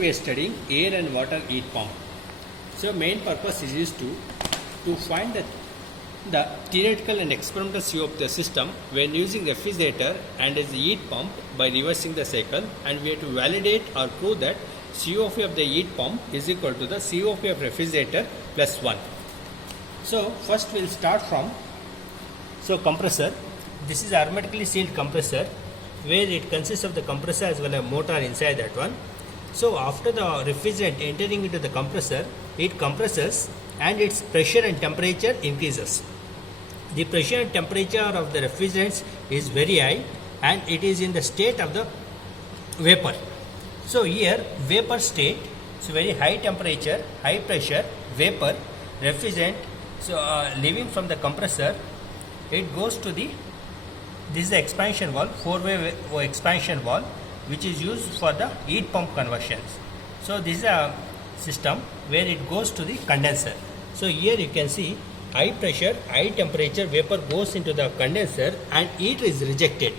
We are studying air and water heat pump. So main purpose is to find the theoretical and experimental CO of the system when using refrigerator and as a heat pump by reversing the cycle, and we have to validate or prove that COP of the heat pump is equal to the COP of refrigerator plus 1. So first we'll start from compressor. This is a hermetically sealed compressor where it consists of the compressor as well as motor inside that one. So after the refrigerant entering into the compressor, it compresses and its pressure and temperature increases. The pressure and temperature of the refrigerants is very high and it is in the state of the vapor. So here vapor state, so very high temperature, high pressure, vapor, refrigerant, leaving from the compressor, it goes to this is the expansion valve, four-way expansion valve, which is used for the heat pump conversions. So this is a system where it goes to the condenser. So here you can see high pressure, high temperature vapor goes into the condenser and heat is rejected.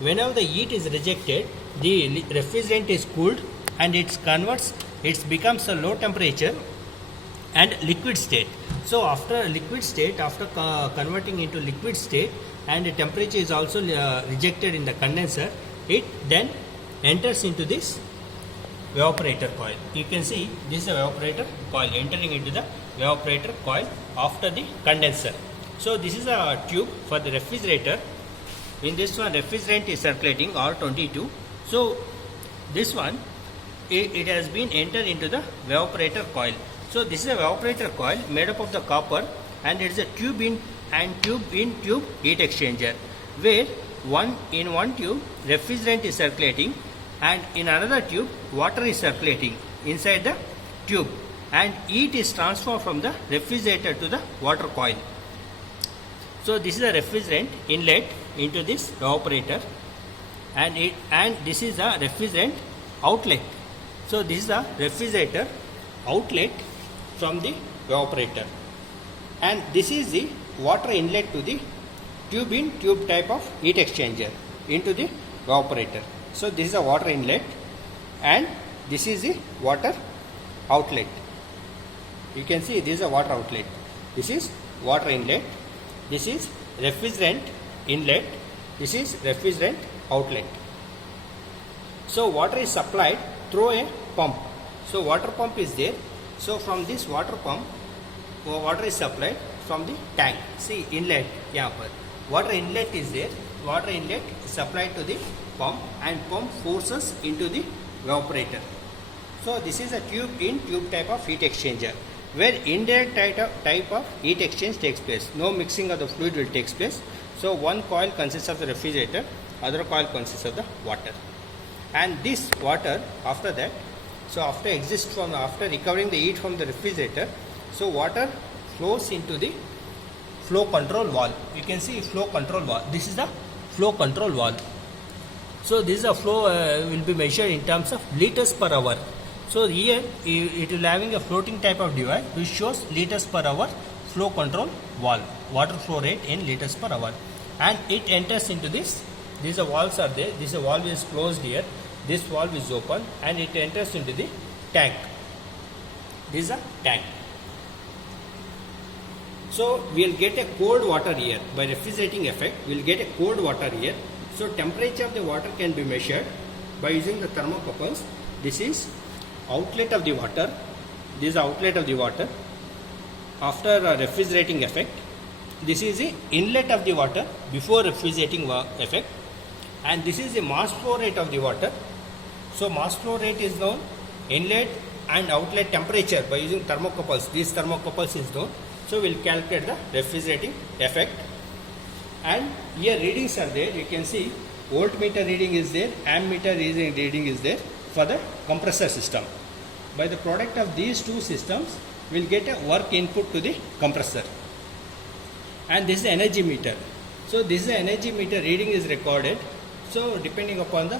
Whenever the heat is rejected, the refrigerant is cooled and it becomes a low temperature and liquid state. So after liquid state, after converting into liquid state and the temperature is also rejected in the condenser, it then enters into this evaporator coil. You can see this is a evaporator coil entering into the evaporator coil after the condenser. So this is a tube for the refrigerator. In this one refrigerant is circulating R22. So this one it has been entered into the evaporator coil. So this is a evaporator coil made up of the copper and it is a tube in tube heat exchanger where in one tube refrigerant is circulating and in another tube water is circulating inside the tube and heat is transferred from the refrigerator to the water coil. So this is a refrigerant inlet into this evaporator and this is a refrigerant outlet. So this is a refrigerator outlet from the evaporator and this is the water inlet to the tube in tube type of heat exchanger into the evaporator. So this is a water inlet and this is the water outlet. You can see this is a water outlet. This is water inlet. This is refrigerant inlet. This is refrigerant outlet. So water is supplied through a pump. So water pump is there. So from this water pump, water is supplied from the tank. See inlet, water inlet is there. Water inlet is supplied to the pump and pump forces into the evaporator. So this is a tube in tube type of heat exchanger where indirect type of heat exchange takes place. No mixing of the fluid will take place. So one coil consists of the refrigerator, other coil consists of the water. And this water after that, so after recovering the heat from the refrigerator, so water flows into the flow control valve. You can see flow control valve. This is the flow control valve. So this is a flow will be measured in terms of liters per hour. So here it will having a floating type of device which shows liters per hour flow control valve, water flow rate in liters per hour, and it enters into this. These valves are there. This valve is closed here. This valve is open and it enters into the tank. This is a tank. So we will get a cold water here by refrigerating effect. We will get a cold water here. So temperature of the water can be measured by using the thermocouples. This is outlet of the water. This is outlet of the water after a refrigerating effect. This is the inlet of the water before refrigerating effect, and this is the mass flow rate of the water. So mass flow rate is known, inlet and outlet temperature by using thermocouples. These thermocouples is known. So we will calculate the refrigerating effect. And here readings are there. You can see voltmeter reading is there, ammeter reading is there for the compressor system. By the product of these two systems, we will get a work input to the compressor. And this is the energy meter. So this is the energy meter reading is recorded. So depending upon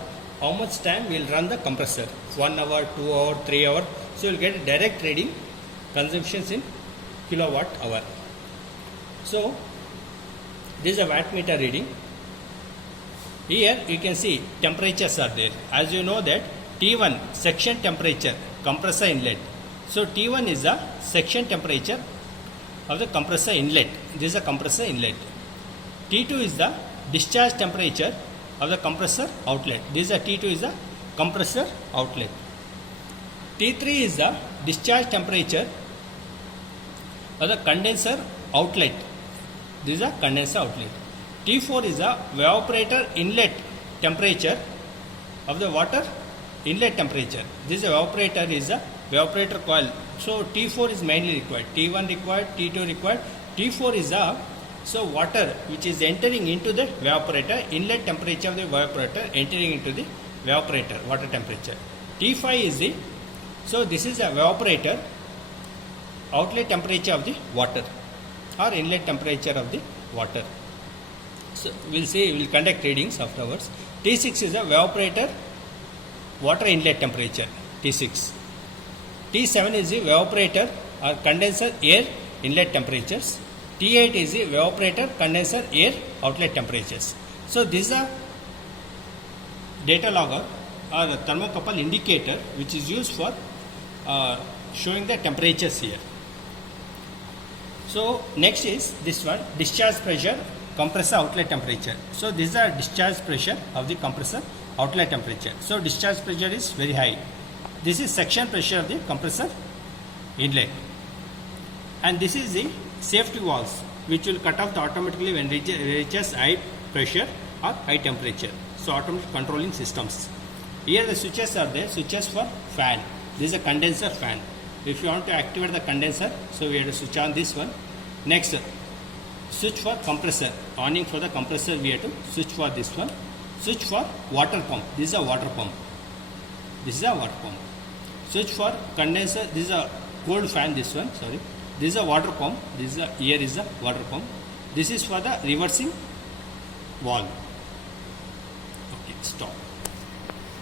how much time we will run the compressor, 1 hour, 2 hour, 3 hour. So you will get a direct reading, consumptions in kilowatt hour. So this is a watt meter reading. Here you can see temperatures are there. As you know that T1 section temperature compressor inlet. So T1 is the section temperature of the compressor inlet. This is a compressor inlet. T2 is the discharge temperature of the compressor outlet. This is a T2 is the compressor outlet. T3 is the discharge temperature of the condenser outlet. This is a condenser outlet. T4 is the evaporator inlet temperature of the water inlet temperature. This evaporator is a evaporator coil. So T4 is mainly required. T1 required, T2 required. T4 is the water which is entering into the evaporator, inlet temperature of the evaporator entering into the evaporator, water temperature. T5 is the, this is a evaporator outlet temperature of the water or inlet temperature of the water. So we'll conduct readings afterwards. T6 is a evaporator water inlet temperature, T6. T7 is the evaporator or condenser air inlet temperatures. T8 is the evaporator condenser air outlet temperatures. So this is a data logger or a thermocouple indicator which is used for showing the temperatures here. So next is this one, discharge pressure compressor outlet temperature. So this is a discharge pressure of the compressor outlet temperature. So discharge pressure is very high. This is section pressure of the compressor inlet. And this is the safety valves which will cut off automatically when reaches high pressure or high temperature. So automatic controlling systems. Here the switches are there, switches for fan. This is a condenser fan. If you want to activate the condenser, so we have to switch on this one. Next, switch for compressor. Awning for the compressor, we have to switch for this one. Switch for water pump. This is a water pump. This is a water pump. Switch for condenser. This is a cold fan. This one, sorry. This is a water pump. This is here is a water pump. This is for the reversing valve. Okay, stop.